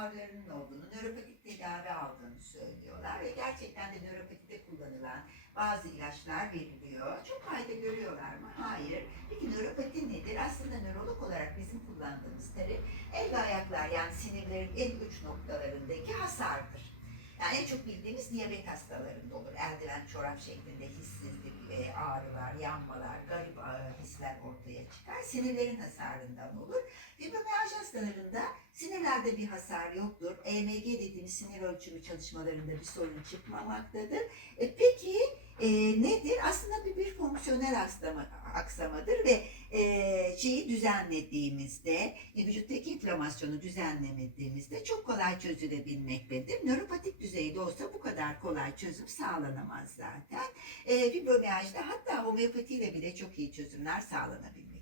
tedavilerinin olduğunu, nöropatik tedavi aldığını söylüyorlar ve gerçekten de nöropatide kullanılan bazı ilaçlar veriliyor. Çok fayda görüyorlar mı? Hayır. Peki nöropati nedir? Aslında nörolog olarak bizim kullandığımız terim el ve ayaklar yani sinirlerin en uç noktalarındaki hasardır. Yani en çok bildiğimiz diyabet hastalarında olur. Eldiven, çorap şeklinde hissizlik, e, ağrılar, yanmalar, garip e, hisler ortaya çıkar. Sinirlerin hasarından olur. Fibromiyalji sinirlerde bir hasar yoktur. EMG dediğimiz sinir ölçümü çalışmalarında bir sorun çıkmamaktadır. E, peki e, nedir? Aslında bir, bir fonksiyonel hastama, aksamadır ve e, şeyi düzenlediğimizde, e, vücuttaki inflamasyonu düzenlemediğimizde çok kolay çözülebilmektedir. Nöropatik düzeyde olsa bu kadar kolay çözüm sağlanamaz zaten. E, fibromiyajda hatta homeopatiyle bile çok iyi çözümler sağlanabilmektedir.